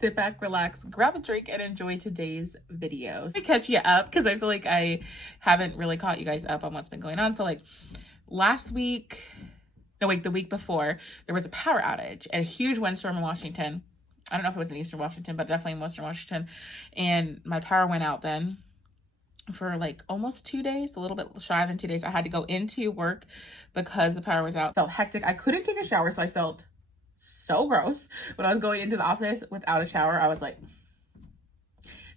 Sit back, relax, grab a drink, and enjoy today's video. To catch you up, because I feel like I haven't really caught you guys up on what's been going on. So like last week, no wait, the week before, there was a power outage and a huge windstorm in Washington. I don't know if it was in Eastern Washington, but definitely in Western Washington. And my power went out then for like almost 2 days, a little bit shy than 2 days. I had to go into work because the power was out. It felt hectic. I couldn't take a shower, so I felt so gross. When I was going into the office without a shower, I was like,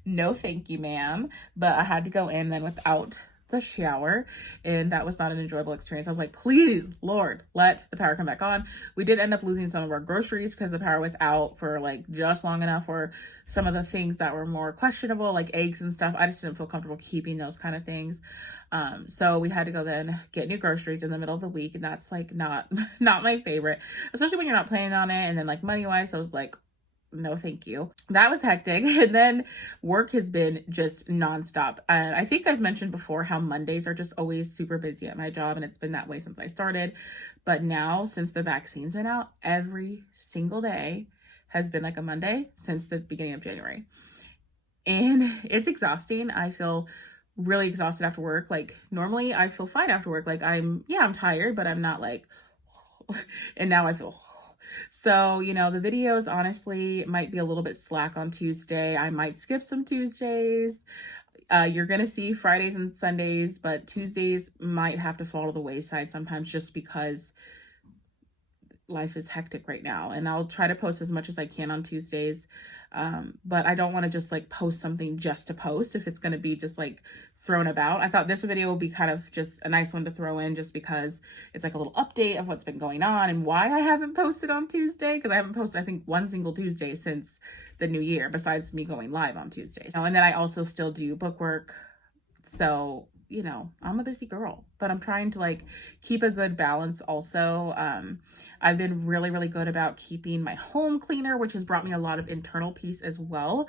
no thank you, ma'am. But I had to go in then without the shower, and that was not an enjoyable experience. I was like, please, Lord, let the power come back on. We did end up losing some of our groceries because the power was out for like just long enough for some of the things that were more questionable, like eggs and stuff. I just didn't feel comfortable keeping those kind of things. So we had to go then get new groceries in the middle of the week, and that's like not my favorite, especially when you're not planning on it. And then like money wise, I was like, no thank you. That was hectic. And then work has been just nonstop. And I think I've mentioned before how Mondays are just always super busy at my job, and it's been that way since I started. But now, since the vaccine's been out, every single day has been like a Monday since the beginning of January. And it's exhausting. I feel really exhausted after work. Like normally I feel fine after work. Like I'm tired, but I'm not like, and now I feel. So, you know, the videos honestly might be a little bit slack on Tuesday. I might skip some Tuesdays. You're going to see Fridays and Sundays, but Tuesdays might have to fall to the wayside sometimes just because life is hectic right now. And I'll try to post as much as I can on Tuesdays. But I don't want to just like post something just to post if it's going to be just like thrown about. I thought this video would be kind of just a nice one to throw in just because it's like a little update of what's been going on and why I haven't posted on Tuesday. Because I haven't posted, I think, one single Tuesday since the new year, besides me going live on Tuesdays. And then I also still do book work. So, you know, I'm a busy girl, but I'm trying to like keep a good balance also. I've been really, really good about keeping my home cleaner, which has brought me a lot of internal peace as well.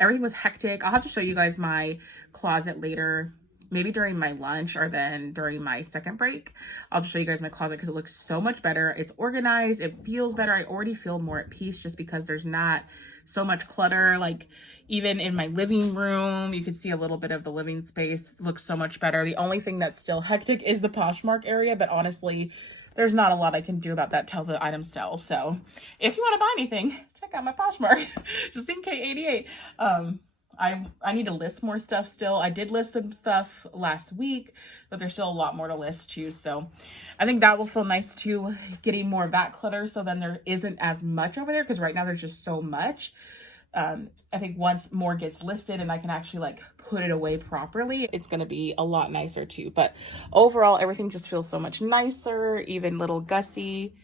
Everything was hectic. I'll have to show you guys my closet later, maybe during my lunch or then during my second break. I'll just show you guys my closet because it looks so much better. It's organized. It feels better. I already feel more at peace just because there's not so much clutter. Like even in my living room, you can see a little bit of the living space looks so much better. The only thing that's still hectic is the Poshmark area, but honestly, there's not a lot I can do about that till the item sells. So if you want to buy anything, check out my Poshmark, just in K88. I need to list more stuff still. I did list some stuff last week, but there's still a lot more to list too. So I think that will feel nice too, getting more of that clutter. So then there isn't as much over there because right now there's just so much. I think once more gets listed and I can actually like put it away properly, it's going to be a lot nicer too. But overall, everything just feels so much nicer. Even little Gussie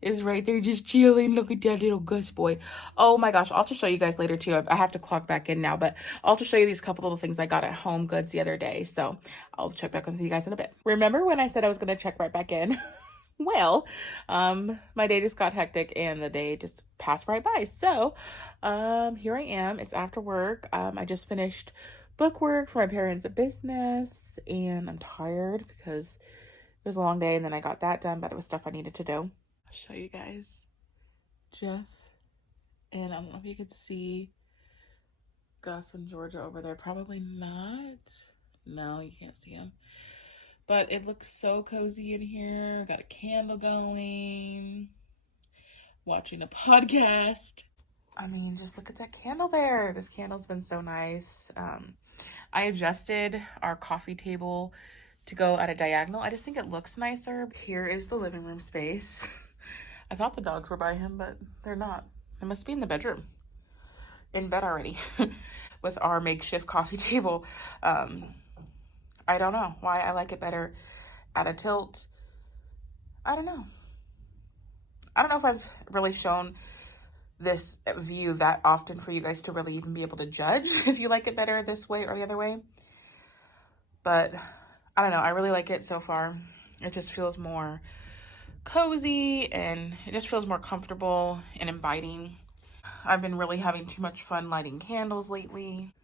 is right there just chilling. Look at that little Gus boy. Oh my gosh, I'll have to show you guys later too. I have to clock back in now, but I'll just show you these couple little things I got at Home Goods the other day. So I'll check back with you guys in a bit. Remember when I said I was going to check right back in? Well, my day just got hectic and the day just passed right by. So here I am. It's after work. I just finished book work for my parents' business and I'm tired because it was a long day and then I got that done, but it was stuff I needed to do. I'll show you guys Jeff, and I don't know if you could see Gus and Georgia over there. Probably not. No, you can't see him. But it looks so cozy in here. Got a candle going. Watching a podcast. I mean, just look at that candle there. This candle's been so nice. I adjusted our coffee table to go at a diagonal. I just think it looks nicer. Here is the living room space. I thought the dogs were by him, but they're not. They must be in the bedroom. In bed already. With our makeshift coffee table. I don't know why I like it better at a tilt. I don't know. I don't know if I've really shown this view that often for you guys to really even be able to judge if you like it better this way or the other way. But I don't know. I really like it so far. It just feels more cozy and it just feels more comfortable and inviting. I've been really having too much fun lighting candles lately.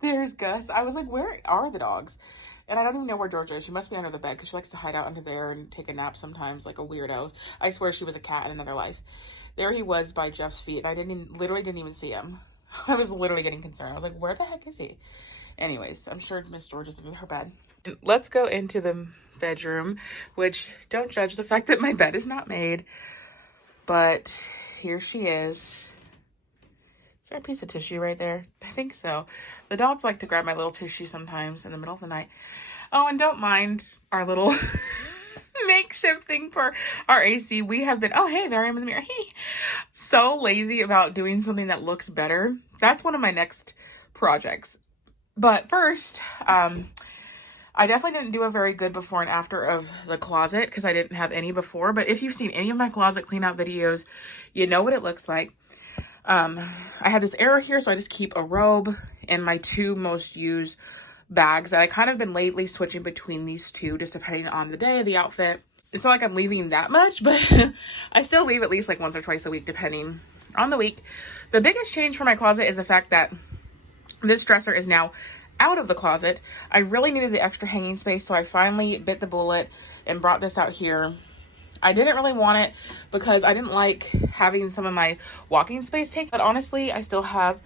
There's Gus. I was like, where are the dogs? And I don't even know where Georgia is. She must be under the bed because she likes to hide out under there and take a nap sometimes like a weirdo. I swear she was a cat in another life. There he was by Jeff's feet. I literally didn't even see him. I was literally getting concerned. I was like, where the heck is he? Anyways, I'm sure Miss Georgia's under her bed. Let's go into the bedroom, which don't judge the fact that my bed is not made. But here she is. Is there a piece of tissue right there? I think so. The dogs like to grab my little tissue sometimes in the middle of the night. Oh, and don't mind our little makeshift thing for our AC. We have been, oh, hey, there I am in the mirror. Hey, so lazy about doing something that looks better. That's one of my next projects. But first, I definitely didn't do a very good before and after of the closet because I didn't have any before. But if you've seen any of my closet clean out videos, you know what it looks like. I have this error here, so I just keep a robe and my two most used bags that I kind of been lately switching between these two, just depending on the day, the outfit. It's not like I'm leaving that much, but I still leave at least like once or twice a week, depending on the week. The biggest change for my closet is the fact that this dresser is now out of the closet. I really needed the extra hanging space, so I finally bit the bullet and brought this out here. I didn't really want it because I didn't like having some of my walking space take, but honestly, I still have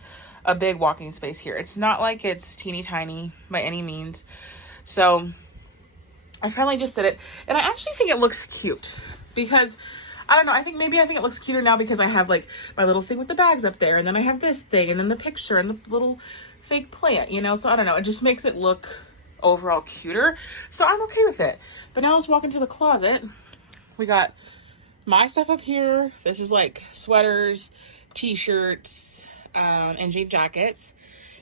a big walking space here. It's not like it's teeny tiny by any means. So I finally just did it, and I actually think it looks cute because I don't know, I think it looks cuter now because I have like my little thing with the bags up there, and then I have this thing, and then the picture and the little fake plant, you know? So I don't know, it just makes it look overall cuter. So I'm okay with it. But now let's walk into the closet. We got my stuff up here. This is like sweaters, t-shirts, and jean jackets.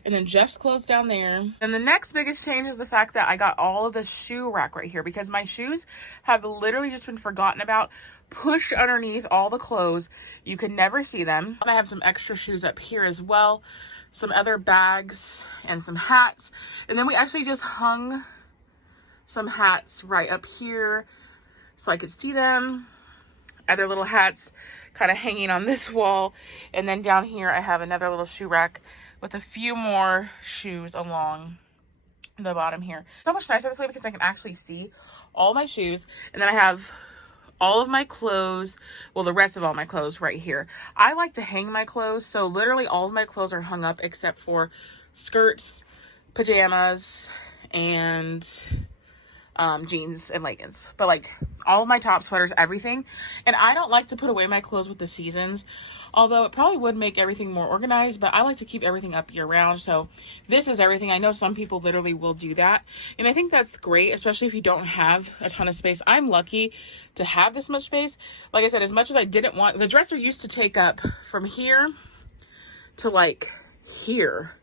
And then Jeff's clothes down there. And the next biggest change is the fact that I got all of the shoe rack right here because my shoes have literally just been forgotten about, pushed underneath all the clothes. You could never see them. And I have some extra shoes up here as well, some other bags and some hats. And then we actually just hung some hats right up here so I could see them. Other little hats kind of hanging on this wall. And then down here I have another little shoe rack with a few more shoes along the bottom here. So much nicer this way because I can actually see all my shoes. And then I have all of my clothes, well, the rest of all my clothes right here. I like to hang my clothes, so literally all of my clothes are hung up except for skirts, pajamas, and jeans and leggings. But like all of my top sweaters, everything. And I don't like to put away my clothes with the seasons, although it probably would make everything more organized, but I like to keep everything up year round. So this is everything. I know some people literally will do that, and I think that's great, especially if you don't have a ton of space. I'm lucky to have this much space. Like I said, as much as I didn't want, the dresser used to take up from here to like here.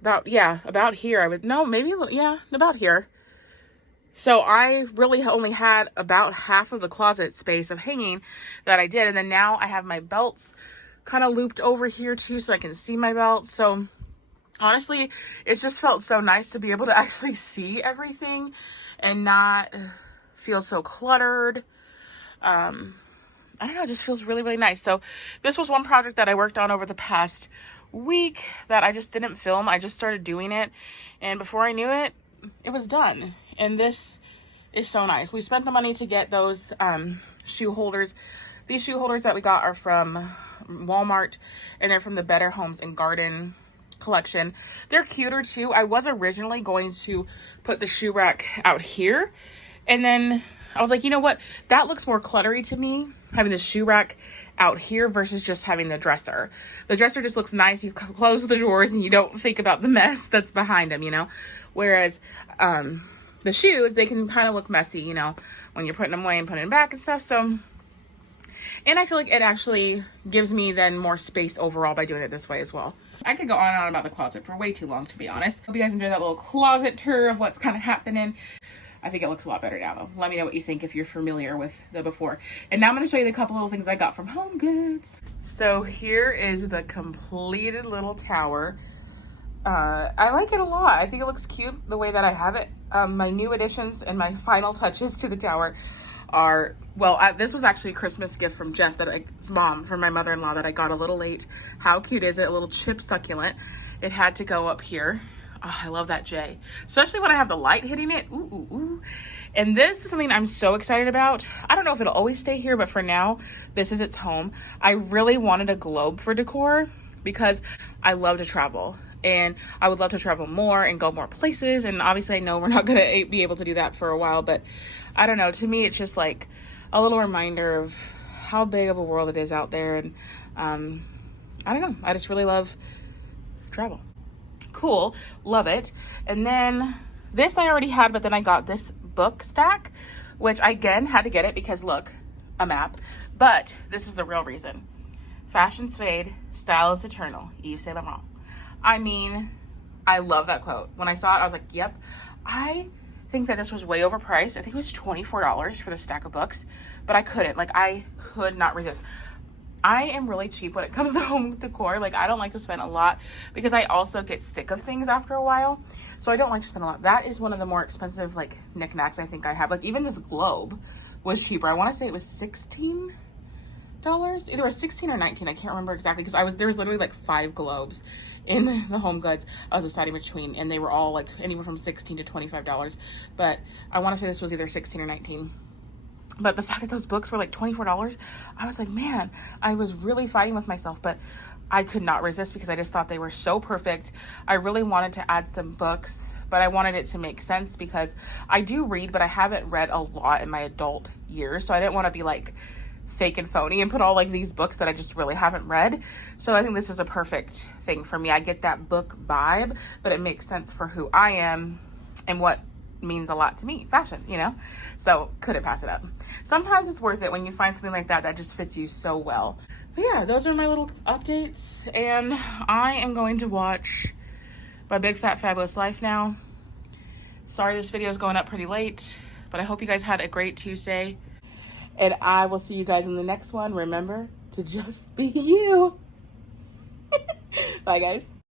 About here. About here. So I really only had about half of the closet space of hanging that I did. And then now I have my belts kind of looped over here too, so I can see my belts. So honestly, it just felt so nice to be able to actually see everything and not feel so cluttered. I don't know, it just feels really, really nice. So this was one project that I worked on over the past week that I just didn't film. I just started doing it, and before I knew it, it was done. And this is so nice. We spent the money to get those shoe holders. These shoe holders that we got are from Walmart, and they're from the Better Homes and Garden collection. They're cuter too. I was originally going to put the shoe rack out here, and then I was like, you know what? That looks more cluttery to me, having the shoe rack out here versus just having the dresser. The dresser just looks nice. You close the drawers and you don't think about the mess that's behind them, you know? Whereas the shoes, they can kind of look messy, you know, when you're putting them away and putting them back and stuff. So, and I feel like it actually gives me then more space overall by doing it this way as well. I could go on and on about the closet for way too long, to be honest. Hope you guys enjoyed that little closet tour of what's kind of happening. I think it looks a lot better now, though. Let me know what you think if you're familiar with the before. And now I'm going to show you the couple little things I got from Home Goods. So here is the completed little tower. I like it a lot. I think it looks cute the way that I have it. My new additions and my final touches to the tower are, well, this was actually a Christmas gift from Jeff, his mom, from my mother-in-law, that I got a little late. How cute is it? A little chip succulent. it had to go up here. Oh, I love that J, especially when I have the light hitting it. Ooh, ooh, ooh. And this is something I'm so excited about. I don't know if it'll always stay here, but for now, this is its home. I really wanted a globe for decor because I love to travel and I would love to travel more and go more places. And obviously I know we're not gonna be able to do that for a while, but I don't know, to me, it's just like a little reminder of how big of a world it is out there. And I don't know, I just really love travel. Cool, love it. And then this I already had, but then I got this book stack, which I again had to get it because look, a map. But this is the real reason. Fashions fade, style is eternal. Yves Saint Laurent. I mean, I love that quote. When I saw it, I was like, yep. I think that this was way overpriced. I think it was $24 for the stack of books, but I couldn't. Like, I could not resist. I am really cheap when it comes to home decor. Like, I don't like to spend a lot because I also get sick of things after a while. So I don't like to spend a lot. That is one of the more expensive, like, knickknacks I think I have. Like, even this globe was cheaper. I want to say it was $16. Either was 16 or 19. I can't remember exactly because there was literally like 5 globes in the Home Goods I was deciding between, and they were all like anywhere from $16 to $25. But I want to say this was either 16 or 19. But the fact that those books were like $24, I was like, man, I was really fighting with myself, but I could not resist because I just thought they were so perfect. I really wanted to add some books, but I wanted it to make sense because I do read, but I haven't read a lot in my adult years. So I didn't want to be like fake and phony and put all like these books that I just really haven't read. So I think this is a perfect thing for me. I get that book vibe, but it makes sense for who I am and what means a lot to me, fashion, you know? So couldn't pass it up. Sometimes it's worth it when you find something like that that just fits you so well. But yeah, those are my little updates, and I am going to watch My Big Fat Fabulous Life now. Sorry this video is going up pretty late, but I hope you guys had a great Tuesday, and I will see you guys in the next one. Remember to just be you. Bye guys.